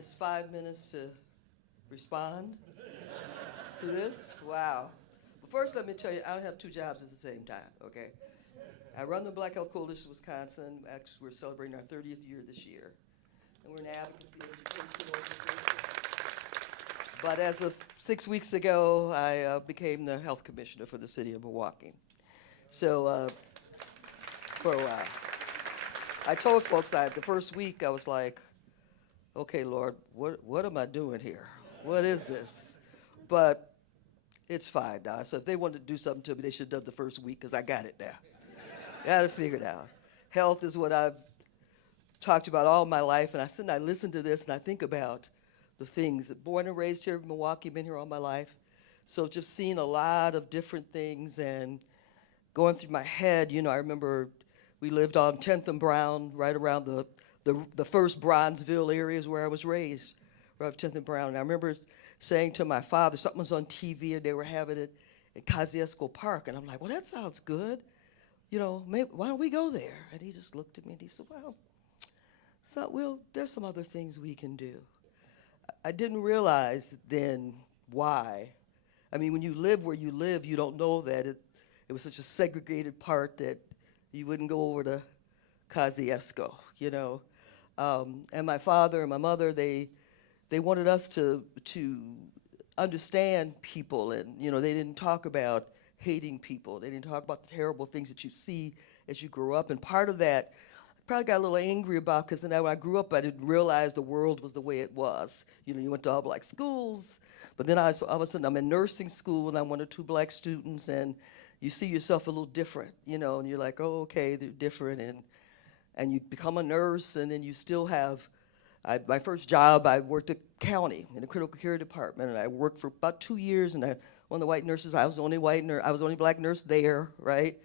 Just 5 minutes to respond to this? Wow. But first, let me tell you, I don't have two jobs at the same time, okay? I run the Black Health Coalition of Wisconsin. Actually, we're celebrating our 30th year this year. And we're an advocacy education organization. But as of 6 weeks ago, I became the health commissioner for the city of Milwaukee. So for a while. I told folks that the first week I was like, okay, Lord, what am I doing here? What is this? But it's fine now. So if they wanted to do something to me, they should have done the first week because I got it now. Got it figured out. Health is what I've talked about all my life, and I sit and I listen to this and I think about the things. Born and raised here in Milwaukee, been here all my life. So just seeing a lot of different things and going through my head, I remember we lived on 10th and Brown, right around the first Bronzeville areas where I was raised, right 10th and Brown. And I remember saying to my father, something was on TV and they were having it at Kosciuszko Park. And I'm like, well, that sounds good. Maybe, why don't we go there? And he just looked at me and he said, there's some other things we can do. I didn't realize then why. I mean, when you live where you live, you don't know that it was such a segregated part that you wouldn't go over to Kosciuszko, And my father and my mother, they wanted us to understand people, and they didn't talk about hating people. They didn't talk about the terrible things that you see as you grow up. And part of that, I probably got a little angry about, because then when I grew up, I didn't realize the world was the way it was. You went to all black schools, but then all of a sudden I'm in nursing school and I'm one of two black students, and you see yourself a little different, and you're like, oh, okay, they're different, and you become a nurse, and then you still have, my first job, I worked at county in the critical care department, and I worked for about 2 years, and one of the white nurses, I was the only black nurse there, right?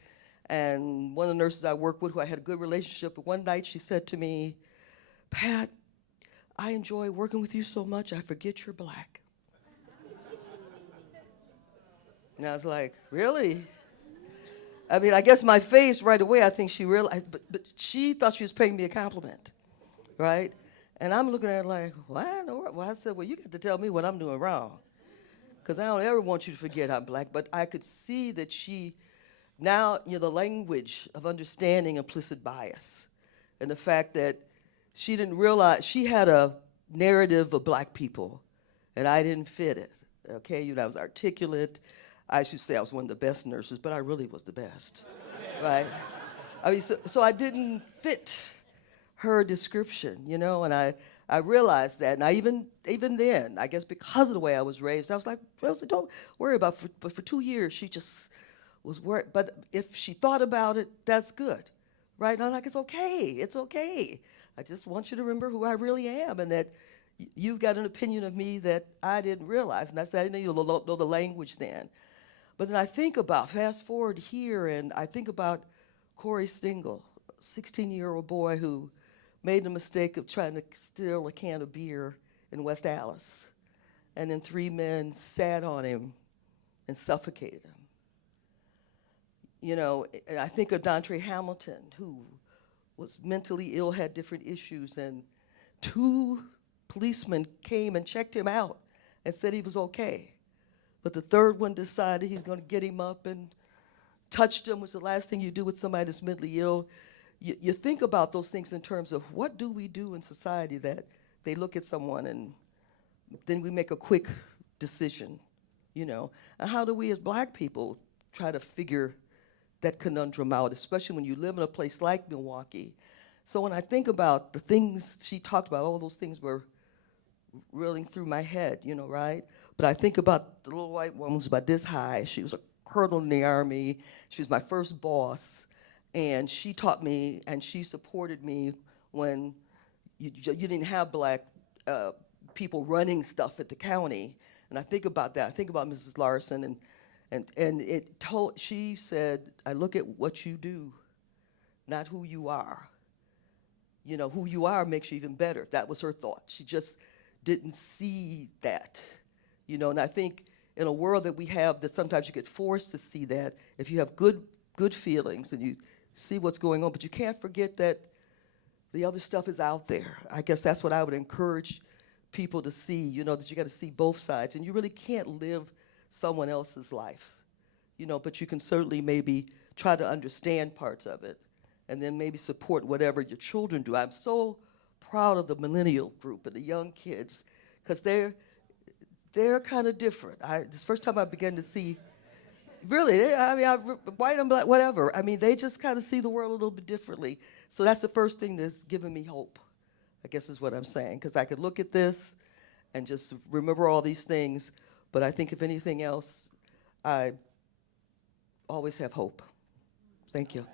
And one of the nurses I worked with, who I had a good relationship with, one night she said to me, Pat, I enjoy working with you so much, I forget you're black. And I was like, really? I mean, I guess my face right away, I think she realized, but she thought she was paying me a compliment, right? And I'm looking at her like, what? Well, I said, well, you got to tell me what I'm doing wrong, because I don't ever want you to forget I'm black. But I could see that she, now, the language of understanding implicit bias, and the fact that she didn't realize, she had a narrative of black people, and I didn't fit it, okay? I was articulate. I should say I was one of the best nurses, but I really was the best, right? I mean, so I didn't fit her description, and I realized that. And I even then, I guess because of the way I was raised, I was like, Rosie, don't worry about it. But for 2 years, she just was worried. But if she thought about it, that's good, right? And I'm like, it's okay. I just want you to remember who I really am, and that you've got an opinion of me that I didn't realize. And I said, I didn't know the language then. But then I think about, fast forward here, and I think about Corey Stengel, a 16-year-old boy who made the mistake of trying to steal a can of beer in West Allis. And then 3 men sat on him and suffocated him. And I think of Dontre Hamilton, who was mentally ill, had different issues, and 2 policemen came and checked him out and said he was okay. But the third one decided he's going to get him up and touched him, which is the last thing you do with somebody that's mentally ill. You think about those things in terms of what do we do in society that they look at someone and then we make a quick decision, And how do we as black people try to figure that conundrum out, especially when you live in a place like Milwaukee? So when I think about the things she talked about, all those things were reeling through my head, right? But I think about the little white woman who's about this high. She was a colonel in the Army. She was my first boss. And she taught me and she supported me when you didn't have black people running stuff at the county. And I think about that. I think about Mrs. Larson. And she said, I look at what you do, not who you are. Who you are makes you even better. That was her thought. She just didn't see that. And I think in a world that we have, that sometimes you get forced to see that, if you have good feelings and you see what's going on, but you can't forget that the other stuff is out there. I guess that's what I would encourage people to see, you know, that you got to see both sides, and you really can't live someone else's life, you know, but you can certainly maybe try to understand parts of it, and then maybe support whatever your children do. I'm so proud of the millennial group and the young kids, because they're kind of different. This first time I began to see, really, I mean, white and black, whatever. I mean, they just kind of see the world a little bit differently. So that's the first thing that's given me hope, I guess is what I'm saying, because I could look at this and just remember all these things, but I think if anything else, I always have hope. Thank you.